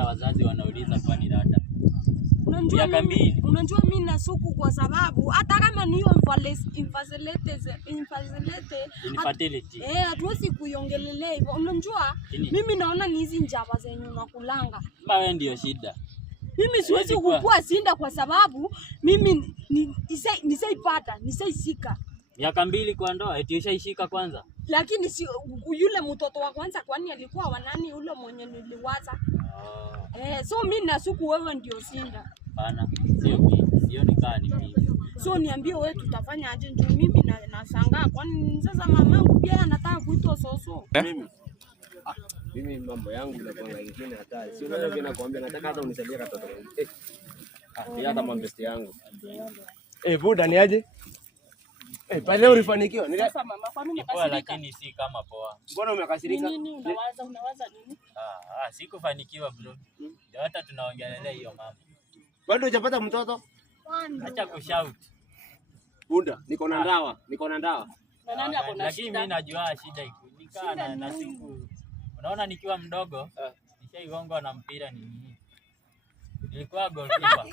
hata wazazi wanauliza kwani dada. Unajua mimi nasuku kwa sababu hata kama ni hiyo infertility. Hatuwezi kuiongelelea hivyo. Unajua mimi naona ni hizi njava zenye unakulanga. Wewe ndio shida. Mimi siwezi kukua sinda kwa sababu mimi nisaipata. Miaka 2 kwa ndoa eti ushaishika kwanza. Lakini si yule mtoto wa kwanza kwani alikuwa wanani yule mwenye niliwaza. So mimi nasuku wewe ndio sinda. Bana, sio mimi. Sio nikani mimi. So niambie wewe tutafanya aje ndio mimi nashangaa kwani sasa mamangu pia anataka kuitwa soso. Mimi mambo yangu inakuwa nyingine hatari. Sio ndio ninakwambia nataka hata unisaidie katoto wangu. Ni hata mambesti yangu. Buda ni aje? Pale ulifanikiwa. Sasa mama kwa nini umekasirika? Lakini si kama poa. Mbona umekasirika? Nini unawaza nini? Sikufanikiwa bro. Ndio hata tunaongelelea hiyo mama. Bado hujapata mtoto? Acha kushout. Buda, niko na ndawa. Na nani hapo na lakini mimi najua shida iko. Nikaa na siku. Unaona nikiwa mdogo, nishaigongwa na mpira nilikuwa goalkeeper.